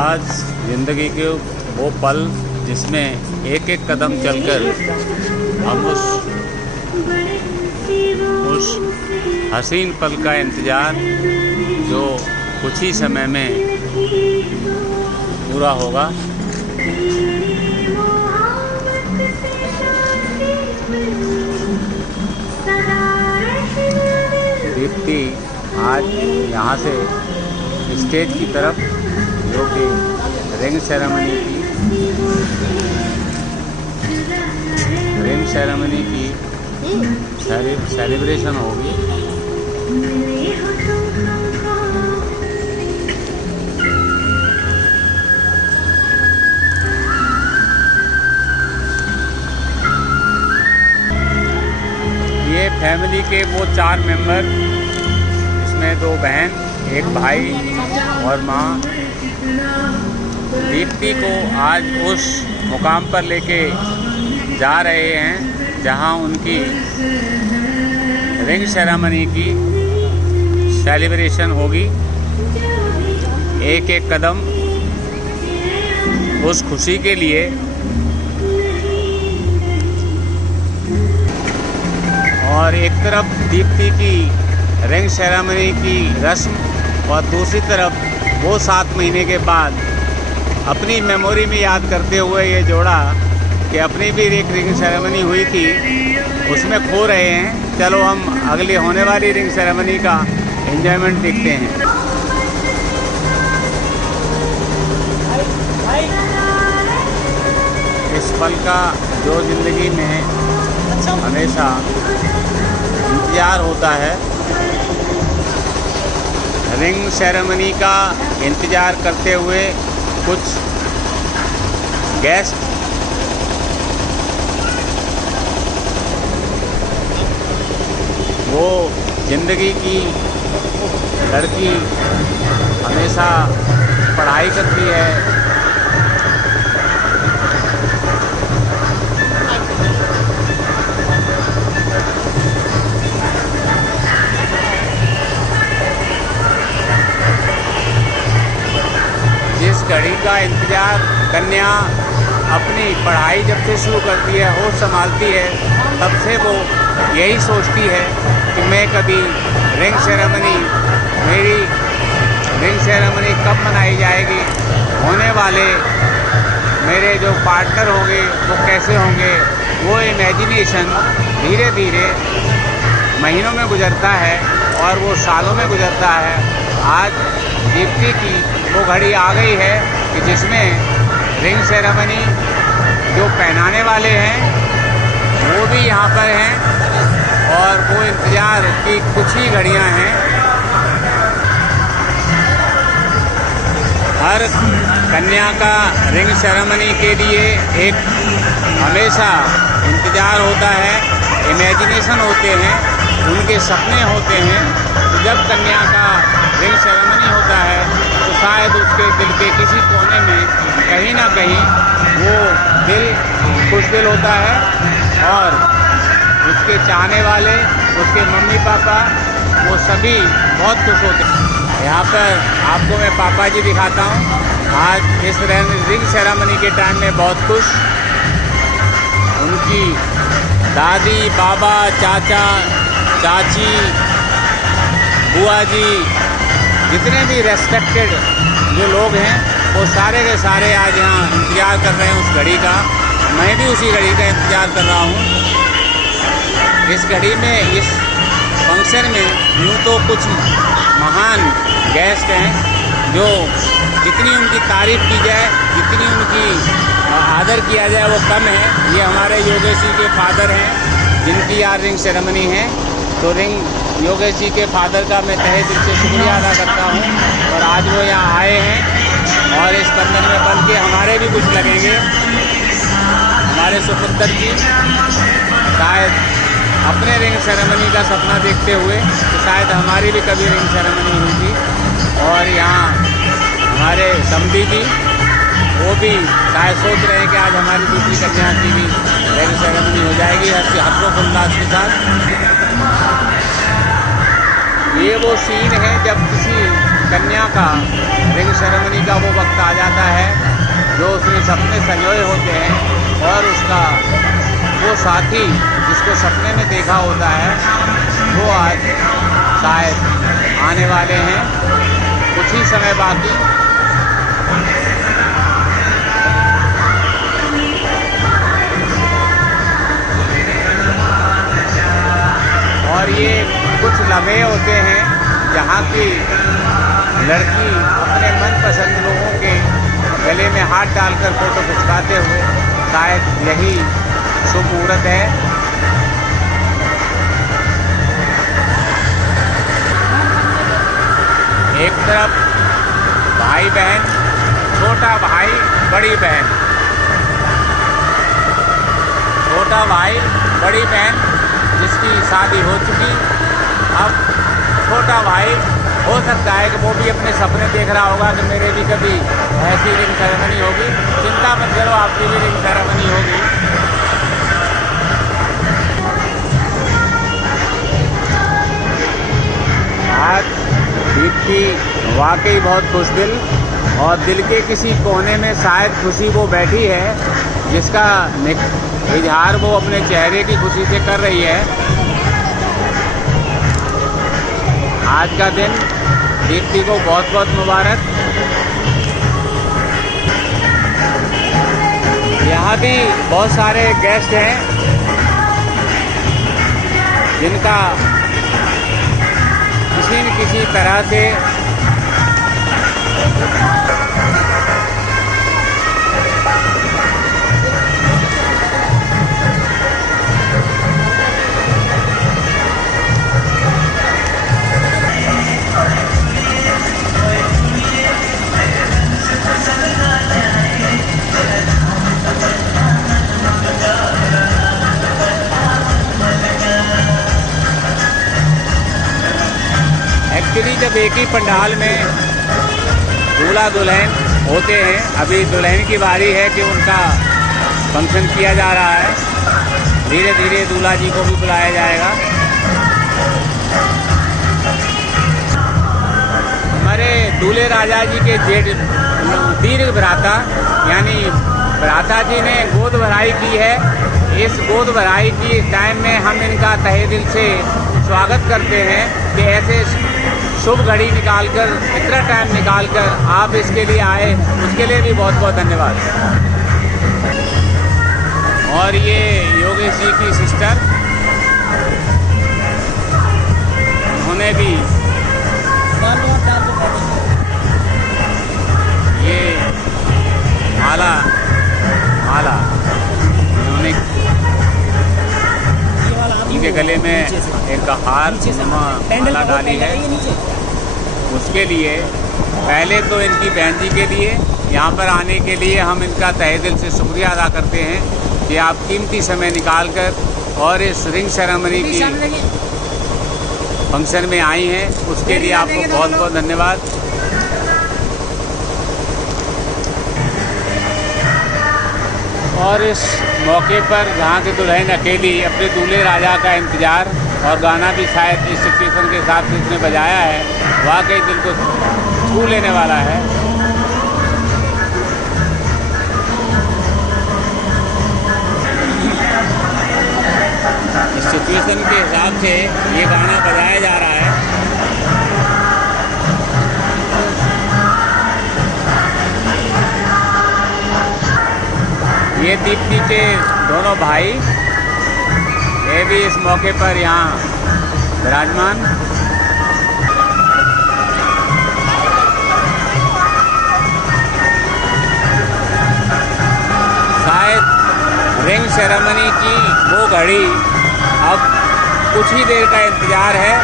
आज ज़िंदगी के वो पल जिसमें एक एक कदम चलकर हम उस हसीन पल का इंतज़ार जो कुछ ही समय में पूरा होगा। दीप्ति आज यहाँ से स्टेज की तरफ, जो कि रिंग सेरेमनी की सेलिब्रेशन होगी। ये फैमिली के वो 4 मेंबर, इसमें 2 बहन, 1 भाई और माँ, दीप्ति को आज उस मुकाम पर लेके जा रहे हैं जहां उनकी रिंग सेरेमनी की सेलिब्रेशन होगी। एक एक कदम उस खुशी के लिए और एक तरफ दीप्ति की रिंग सेरेमनी की रस्म और दूसरी तरफ वो 7 महीने के बाद अपनी मेमोरी में याद करते हुए ये जोड़ा कि अपनी भी एक रिंग सेरेमनी हुई थी, उसमें खो रहे हैं। चलो हम अगली होने वाली रिंग सेरेमनी का एंजॉयमेंट देखते हैं। इस पल का जो ज़िंदगी में हमेशा इंतज़ार होता है, रिंग सेरेमनी का इंतज़ार करते हुए कुछ गेस्ट वो ज़िंदगी की लड़की हमेशा पढ़ाई करती है, जिस घड़ी का इंतज़ार कन्या अपनी पढ़ाई जब से शुरू करती है, होश संभालती है, तब से वो यही सोचती है कि मैं कभी मेरी रिंग सेरेमनी कब मनाई जाएगी, होने वाले मेरे जो पार्टनर होंगे वो कैसे होंगे। वो इमेजिनेशन धीरे धीरे महीनों में गुजरता है और वो सालों में गुजरता है। आज दीप्ति की वो घड़ी आ गई है कि जिसमें रिंग सेरेमनी जो पहनाने वाले हैं वो भी यहाँ पर हैं और वो इंतज़ार की कुछ ही घड़ियाँ हैं। हर कन्या का रिंग सेरेमनी के लिए एक हमेशा इंतज़ार होता है, इमेजिनेशन होते हैं, उनके सपने होते हैं। तो जब कन्या का रिंग सेरेमनी होता है तो शायद उसके दिल के किसी कोने में कहीं ना कहीं वो दिल खुशदिल होता है और उसके चाहने वाले, उसके मम्मी पापा, वो सभी बहुत खुश होते हैं। यहाँ पर आपको मैं पापा जी दिखाता हूँ, आज इस रिंग सेरेमनी के टाइम में बहुत खुश। उनकी दादी, बाबा, चाचा, चाची, बुआ जी, जितने भी रेस्पेक्टेड जो लोग हैं वो सारे के सारे आज यहाँ इंतज़ार कर रहे हैं उस घड़ी का। मैं भी उसी घड़ी का इंतज़ार कर रहा हूँ। इस घड़ी में, इस फंक्शन में यूँ तो कुछ महान गेस्ट हैं जो जितनी उनकी तारीफ़ की जाए, जितनी उनकी आदर किया जाए वो कम है। ये हमारे योगेश जी के फादर हैं जिनकी आज रिंग सेरेमनी है। तो रिंग योगेश जी के फादर का मैं तहे दिल से शुक्रिया अदा करता हूँ और आज वो यहाँ आए हैं और इस बंधन में बन के हमारे भी कुछ लगेंगे। हमारे सुपुत्र जी शायद अपने रिंग सेरेमनी का सपना देखते हुए कि शायद हमारी भी कभी रिंग सेरेमनी होगी। और यहाँ हमारे समधी जी वो भी शायद सोच रहे हैं कि आज हमारी दूसरी कन्या की भी रिंग सेरेमनी हो जाएगी हर्षोल्लास के साथ। ये वो सीन है जब किसी कन्या का रिंग सेरेमनी का वो वक्त आ जाता है जो उसने सपने संजोए होते हैं और उसका वो साथी जिसको सपने में देखा होता है वो आज शायद आने वाले हैं, कुछ ही समय बाकी। और ये कुछ लम्हे होते हैं जहाँ की लड़की अपने मनपसंद लोगों के गले में हाथ डालकर फोटो खिंचवाते हुए, शायद यही शुभ मुहूर्त है। एक तरफ भाई बहन, छोटा भाई बड़ी बहन, छोटा भाई बड़ी बहन जिसकी शादी हो चुकी, अब छोटा भाई हो सकता है कि वो भी अपने सपने देख रहा होगा कि मेरे भी कभी ऐसी रिंग सेरेमनी होगी। चिंता मत करो, आपकी भी रिंग सेरेमनी होगी। आज दीप्ति वाकई बहुत खुशदिल और दिल के किसी कोने में शायद खुशी वो बैठी है जिसका इजहार वो अपने चेहरे की खुशी से कर रही है। आज का दिन दीप्ति को बहुत बहुत मुबारक। यहाँ भी बहुत सारे गेस्ट हैं जिनका किसी न किसी तरह से एक्चुअली जब एक ही पंडाल में दूल्हा दुल्हन होते हैं, अभी दुल्हन की बारी है कि उनका फंक्शन किया जा रहा है, धीरे धीरे दूल्हा जी को भी बुलाया जाएगा। हमारे दूल्हे राजा जी के जेठ दीर्घ भ्राता यानी भ्राता जी ने गोद भराई की है। इस गोद भराई की टाइम में हम इनका तहे दिल से स्वागत करते हैं कि ऐसे शुभ घड़ी निकालकर, इतना टाइम निकालकर आप इसके लिए आए, उसके लिए भी बहुत बहुत धन्यवाद। और ये योगेश जी की सिस्टर, उन्होंने भी ये माला उन्होंने इनके गले में एक हार माला डाली है। उसके लिए पहले तो इनकी बहन जी के लिए यहाँ पर आने के लिए हम इनका तहे दिल से शुक्रिया अदा करते हैं कि आप कीमती समय निकालकर और इस रिंग सेरेमनी की फंक्शन में आई हैं, उसके लिए आपको बहुत बहुत धन्यवाद। और इस मौके पर जहाँ से दुल्हन अकेली अपने दूल्हे राजा का इंतज़ार और गाना भी शायद इस सिचुएशन के हिसाब से इसने बजाया है, वाकई दिल को छू लेने वाला है। इस सिचुएशन के हिसाब से ये गाना बजाया जा रहा है। ये दीप्ति के दोनों भाई, ये भी इस मौके पर यहाँ विराजमान। शायद रिंग सेरेमनी की वो घड़ी अब कुछ ही देर का इंतज़ार है।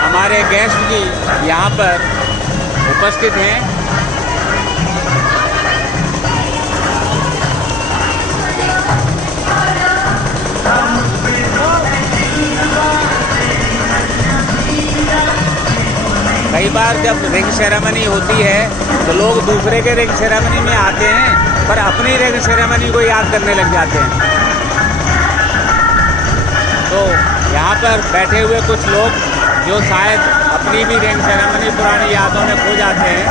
हमारे गेस्ट जी यहाँ पर उपस्थित हैं। कई बार जब रिंग सेरेमनी होती है तो लोग दूसरे के रिंग सेरेमनी में आते हैं पर अपनी रिंग सेरेमनी को याद करने लग जाते हैं। तो यहाँ पर बैठे हुए कुछ लोग जो शायद अपनी भी रिंग सेरेमनी पुरानी यादों में खो जाते हैं।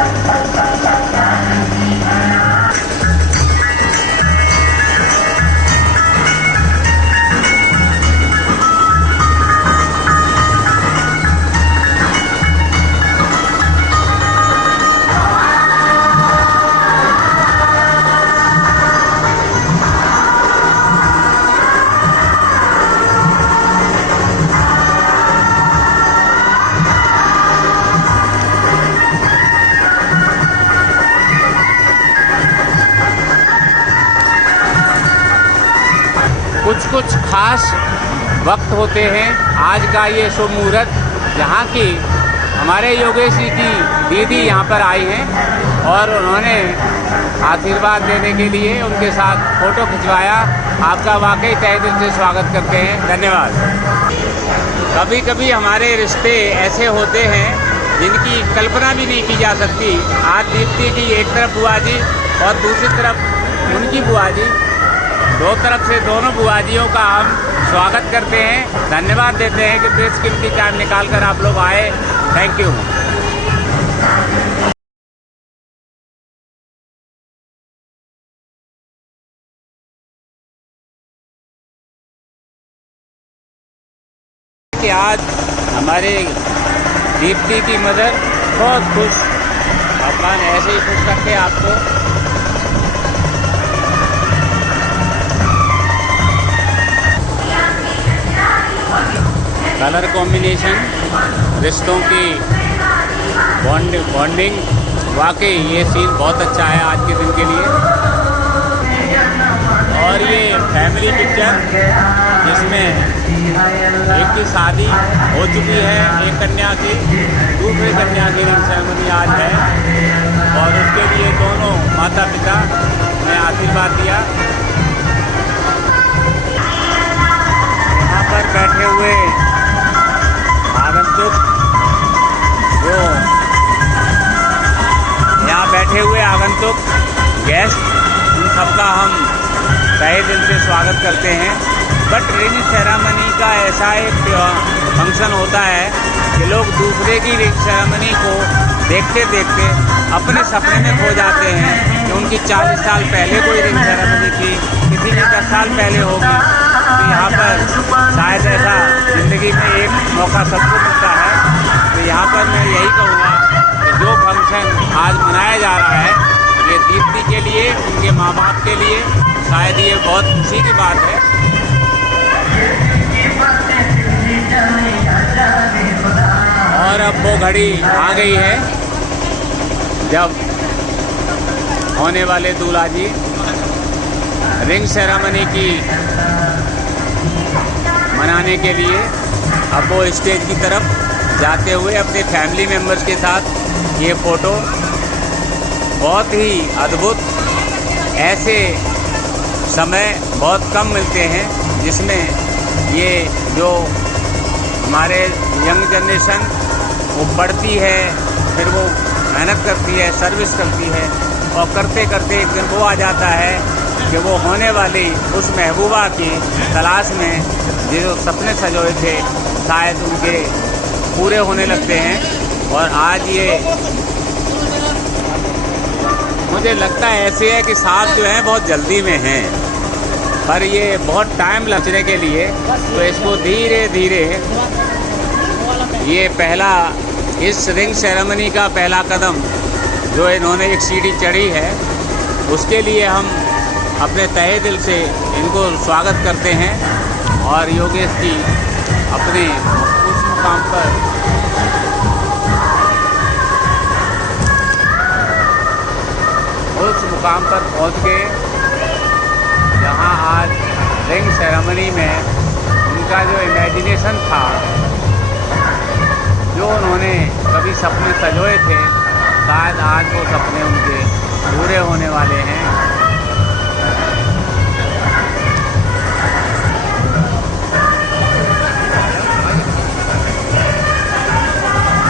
कुछ कुछ खास वक्त होते हैं। आज का ये शुभ मुहूर्त, जहाँ की हमारे योगेश जी की दीदी यहाँ पर आई हैं और उन्होंने आशीर्वाद देने के लिए उनके साथ फ़ोटो खिंचवाया। आपका वाकई तहे दिल से स्वागत करते हैं, धन्यवाद। कभी कभी हमारे रिश्ते ऐसे होते हैं जिनकी कल्पना भी नहीं की जा सकती। आज दीप्ति की एक तरफ बुआ जी और दूसरी तरफ उनकी बुआ जी, दो तरफ से दोनों बुआजियों का हम स्वागत करते हैं, धन्यवाद देते हैं कि बेशकीमती टाइम निकाल कर आप लोग आए। Thank you. कि आज हमारे दीप्ति की मदर बहुत खुश, भगवान ऐसे ही खुश रखे आपको। कलर कॉम्बिनेशन, रिश्तों की बॉन्डिंग, वाकई ये सीन बहुत अच्छा है आज के दिन के लिए। और ये फैमिली पिक्चर जिसमें एक की शादी हो चुकी है, एक कन्या की, दूसरी कन्या की रिंग सेरेमनी आज है और उसके लिए दोनों माता पिता ने आशीर्वाद दिया। यहाँ पर बैठे हुए आगंतुक, वो यहाँ बैठे हुए आगंतुक गेस्ट, उन सबका हम तहे दिल से स्वागत करते हैं। बट रिंग सेरेमनी का ऐसा एक फंक्शन होता है कि लोग दूसरे की रिंग सेरेमनी को देखते देखते अपने सपने में खो जाते हैं कि उनकी 40 साल पहले कोई रिंग सेरेमनी थी, किसी की 10 साल पहले होगी। तो यहाँ पर शायद ऐसा ज़िंदगी में एक मौका सबको मिलता है। तो यहाँ पर मैं यही कहूँगा कि जो फंक्शन आज मनाया जा रहा है, ये दीप्ति के लिए, उनके माँ बाप के लिए शायद ये बहुत खुशी की बात है। और अब वो घड़ी आ गई है जब होने वाले दूल्हा जी रिंग सेरेमनी की मनाने के लिए अब वो स्टेज की तरफ जाते हुए अपने फैमिली मेम्बर्स के साथ ये फ़ोटो, बहुत ही अद्भुत। ऐसे समय बहुत कम मिलते हैं जिसमें ये जो हमारे यंग जनरेशन वो पढ़ती है, फिर वो मेहनत करती है, सर्विस करती है और करते करते एक दिन वो आ जाता है कि वो होने वाली उस महबूबा की तलाश में जो सपने सजोए थे शायद उनके पूरे होने लगते हैं। और आज ये मुझे लगता है ऐसे है कि साहब जो हैं बहुत जल्दी में हैं, पर ये बहुत टाइम लगने के लिए, तो इसको धीरे धीरे ये पहला, इस रिंग सेरेमनी का पहला कदम जो इन्होंने एक सीढ़ी चढ़ी है, उसके लिए हम अपने तहे दिल से इनको स्वागत करते हैं। और योगेश जी अपने उस मुकाम पर पहुंच गए जहां आज रिंग सेरेमनी में उनका जो इमेजिनेशन था, जो उन्होंने कभी सपने सजोए थे, शायद आज वो सपने उनके पूरे होने वाले हैं।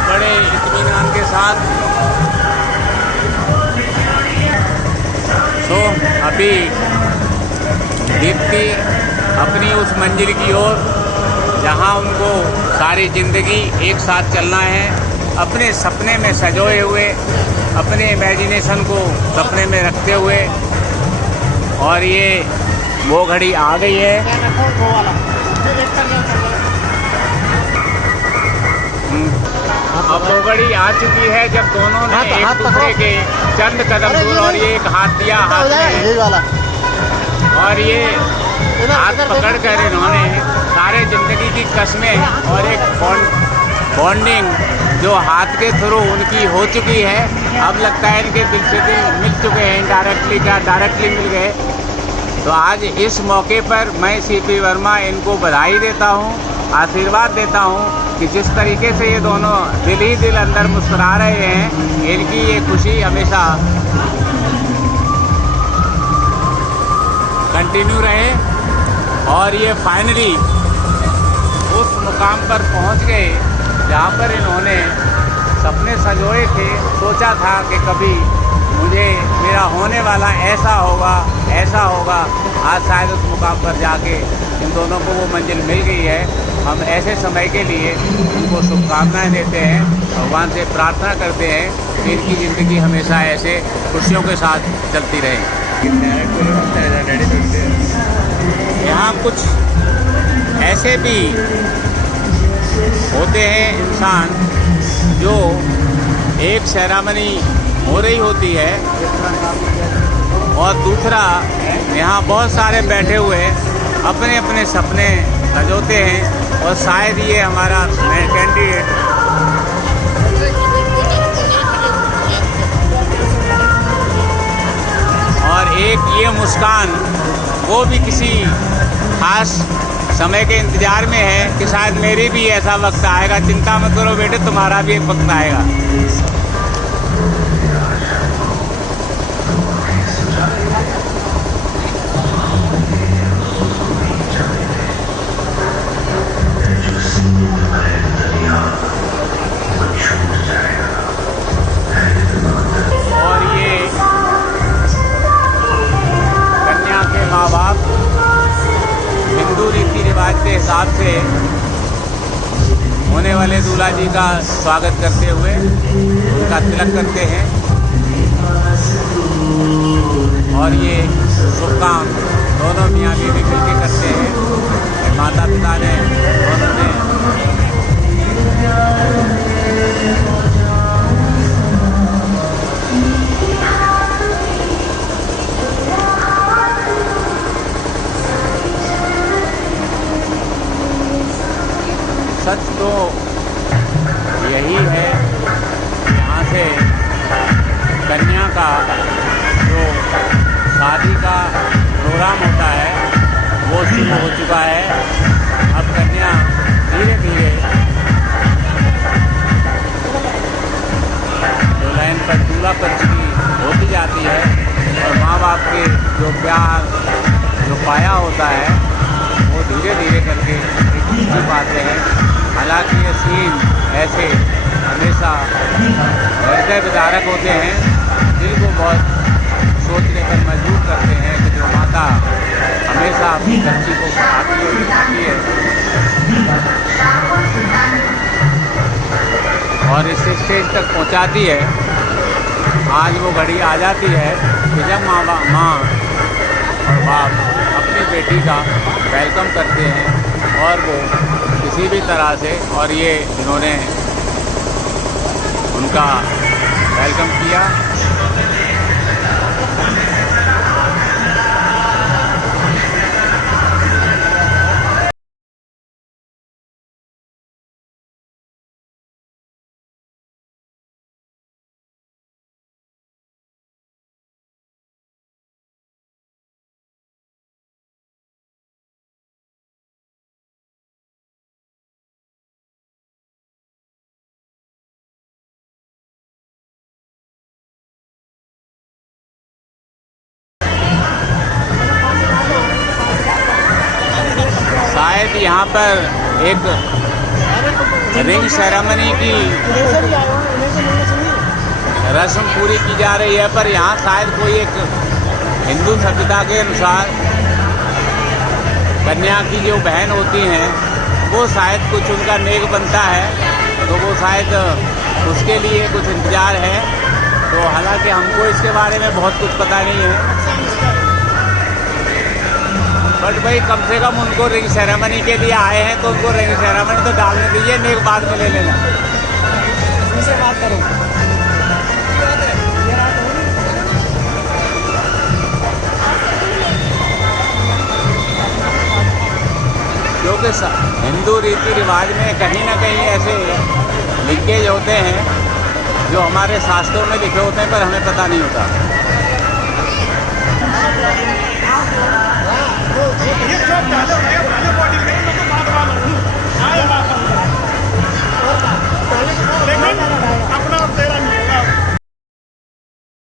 बड़े इत्मीनान के साथ तो अभी दीप्ति अपनी उस मंजिल की ओर, जहां उनको सारी ज़िंदगी एक साथ चलना है, अपने सपने में सजोए हुए, अपने इमेजिनेशन को सपने में रखते हुए। और ये वो घड़ी आ गई है। अब वो घड़ी आ चुकी है जब दोनों ने एक दूसरे के चंद कदम दूर, और ये एक हाथ दिया हाथ में, और ये हाथ पकड़कर इन्होंने सारे ज़िंदगी की कस्में और एक बॉन्डिंग जो हाथ के थ्रू उनकी हो चुकी है। अब लगता है इनके दिल से दिल मिल चुके हैं, इनडायरेक्टली क्या डायरेक्टली मिल गए। तो आज इस मौके पर मैं सीपी वर्मा इनको बधाई देता हूँ, आशीर्वाद देता हूँ कि जिस तरीके से ये दोनों दिल ही दिल अंदर मुस्कुरा रहे हैं, इनकी ये खुशी हमेशा कंटिन्यू रहे। और ये फाइनली उस मुकाम पर पहुंच गए जहां पर इन्होंने सपने संजोए थे, सोचा था कि कभी मुझे मेरा होने वाला ऐसा होगा ऐसा होगा। आज शायद उस मुकाम पर जाके इन दोनों को वो मंजिल मिल गई है। हम ऐसे समय के लिए उनको शुभकामनाएं देते हैं, भगवान से प्रार्थना करते हैं कि इनकी ज़िंदगी हमेशा ऐसे खुशियों के साथ चलती रहे। यहाँ कुछ ऐसे भी होते हैं इंसान, जो एक सेरेमनी हो रही होती है और दूसरा यहाँ बहुत सारे बैठे हुए अपने अपने सपने सजोते हैं। और शायद ये हमारा कैंडिडेट और एक ये मुस्कान वो भी किसी खास समय के इंतज़ार में है कि शायद मेरी भी ऐसा वक्त आएगा। चिंता मत करो बेटे, तुम्हारा भी एक वक्त आएगा। और ये कन्या के माँ बाप हिंदू रीति रिवाज के हिसाब से होने वाले दूल्हा जी का स्वागत करते हुए उनका तिलक करते हैं। और ये शुभ काम दोनों मियाँ बीवी मिलकर करते हैं। माता पिता ने दोनों ने सच तो यही है, यहाँ से कन्या का जो शादी का प्रोग्राम होता है वो शुरू हो चुका है। अब कन्या धीरे धीरे जो लाइन पर दूल्हा पक्ष की होती जाती है और माँ बाप के जो प्यार जो पाया होता है वो धीरे धीरे करके एक पाते हैं। हालांकि ये सीन ऐसे हमेशा हृदय विदारक होते हैं, दिल को बहुत सोचने पर मजबूर करते हैं कि जो माता हमेशा अपनी बच्ची को पढ़ाती है लिखाती है और इस स्टेज तक पहुंचाती है। आज वो घड़ी आ जाती है कि जब माँ और बाप अपनी बेटी का वेलकम करते हैं और वो किसी भी तरह से, और ये इन्होंने उनका वेलकम किया। शायद यहाँ पर एक रिंग सेरेमनी की रस्म पूरी की जा रही है, पर यहाँ शायद कोई एक हिंदू सभ्यता के अनुसार कन्या की जो बहन होती हैं वो शायद कुछ उनका नेक बनता है, तो वो शायद उसके लिए कुछ इंतज़ार है। तो हालांकि हमको इसके बारे में बहुत कुछ पता नहीं है, बट भाई कम से कम उनको रिंग सेरेमनी के लिए आए हैं तो उनको रिंग सेरेमनी तो डालने दीजिए, नेक बाद में ले लेना। से बात करो। क्योंकि हिंदू रीति रिवाज में कहीं ना कहीं ऐसे लीकेज होते हैं जो हमारे शास्त्रों में लिखे होते हैं पर हमें पता नहीं होता।